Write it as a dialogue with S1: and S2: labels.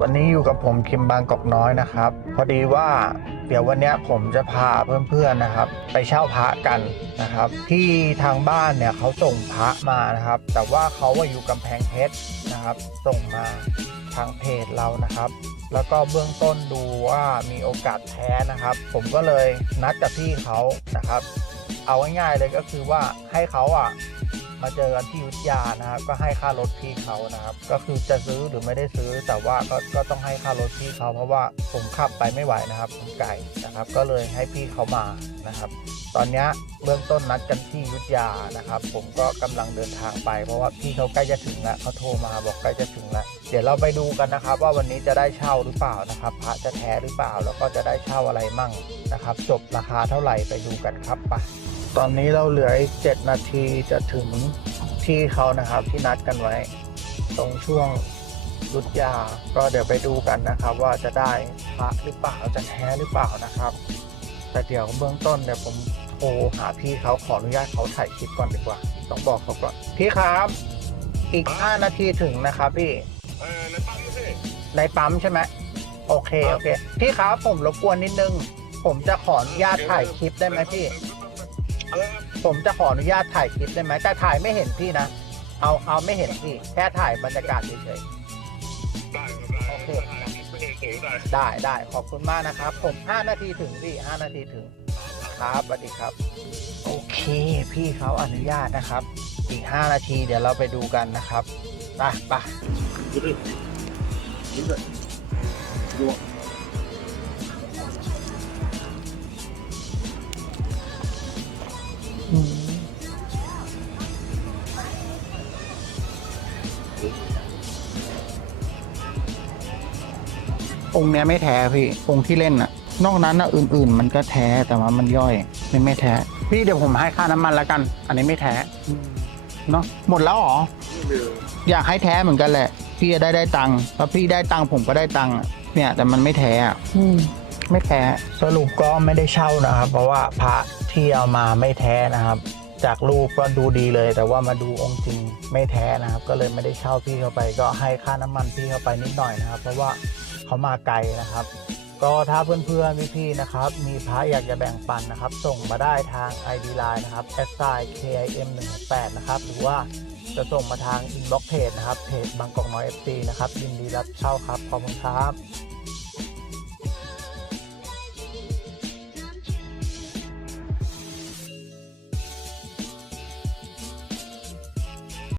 S1: วันนี้อยู่กับผมคิมบางกอกน้อยนะครับ พอดีว่าเดี๋ยววันนี้ผมจะพาเพื่อนๆนะครับ ไปเช่าพระกันนะครับ ที่ทางบ้านเนี่ยเขาส่งพระมานะครับ แต่ว่าเขาอะอยู่กำแพงเพชรนะครับ ส่งมาทางเพจเรานะครับ แล้วก็เบื้องต้นดูว่ามีโอกาสแท้นะครับ ผมก็เลยนัดกับพี่เขานะครับ เอาง่ายๆเลยก็คือว่าให้เขาอะ มาเจอกันที่ยุทธยานะครับก็ให้ค่ารถพี่เขานะครับ ก็คือจะซื้อหรือไม่ได้ซื้อ แต่ว่าก็ก็ต้องให้ค่ารถพี่เขาเพราะว่าผมขับไปไม่ไหวนะครับผมไก่นะครับ ก็เลยให้พี่เขามานะครับ ตอนนี้เบื้องต้นนัดกันที่ยุทธยานะครับ ผมก็กำลังเดินทางไป เพราะว่าพี่เขาใกล้จะถึงแล้วเขาโทรมาบอกใกล้จะถึงแล้วเดี๋ยวเราไปดูกันนะครับ ว่าวันนี้จะได้เช่าหรือเปล่านะครับพระจะแท้หรือเปล่าแล้วก็จะได้เช่าอะไรมั่งนะครับ จบราคาเท่าไหร่ไปดูกันครับไป ตอนนี้เราเหลืออีก7นาทีจะถึงที่เขานะครับที่นัดกันไว้ ตรงช่วงรุดยา ก็เดี๋ยวไปดูกันนะครับ ว่าจะได้พระหรือเปล่าจะแท้หรือเปล่านะครับ แต่เดี๋ยวเบื้องต้นเดี๋ยวผมโทรหาพี่เขาขออนุญาตเขาถ่ายคลิปก่อนดีกว่า ต้องบอกเขาก่อนพี่ครับ อีก5นาทีถึงนะครับพี่
S2: เออในปั๊มสิ
S1: ในปั๊มใช่ไหมโอเคโอเค พี่ครับผมรบกวนนิดนึง ผมจะขออนุญาตถ่ายคลิปได้ไหมพี่ ผมจะขออนุญาตถ่ายคลิปได้ไหมแต่ถ่ายไม่เห็นพี่นะ เอาเอาไม่เห็นพี่ แค่ถ่ายบรรยากาศเฉย
S2: ได้ได้
S1: โอเค
S2: ไม่เห็นสูงได้
S1: ๆได้ได้ขอบคุณมากนะครับ ผม 5 นาทีถึงพี่5นาทีถึงครับสวัสดีครับ โอเค พี่เขาอนุญาตนะครับ อีก 5 นาทีเดี๋ยวเราไปดูกันนะครับไปไป
S2: ดูดิดู
S1: องค์เนี้ยไม่แท้พี่ องค์ที่เล่นอะนอกนั้นอะอื่น ๆ มันก็แท้แต่ว่ามันย่อยไม่ไม่แท้ พี่เดี๋ยวผมให้ค่าน้ำมันแล้วกัน อันนี้ไม่แท้เนาะหมดแล้วเหรอ อยากให้แท้เหมือนกันแหละ พี่จะได้ได้ตังค์พอพี่ได้ตังค์ผมก็ได้ตังค์อะเนี่ย แต่มันไม่แท้อะไม่แท้ สรุปก็ไม่ได้เช่านะครับ เพราะว่าพระที่เอามาไม่แท้นะครับ จากรูปก็ดูดีเลย แต่ว่ามาดูองค์จริงไม่แท้นะครับ ก็เลยไม่ได้เช่าพี่เข้าไป ก็ให้ค่าน้ำมันพี่เข้าไปนิดหน่อยนะครับ เพราะว่าเขามาไกลนะครับ ก็ถ้าเพื่อนๆพี่ๆนะครับ มีพระอยากจะแบ่งปันนะครับ ส่งมาได้ทาง ID Line นะครับ s i kim 1 8นะครับหรือว่าจะส่งมาทาง inbox page นะครับเพจบางกอกน้อย FC นะครับยินดีรับเช่าครับขอบคุณครับ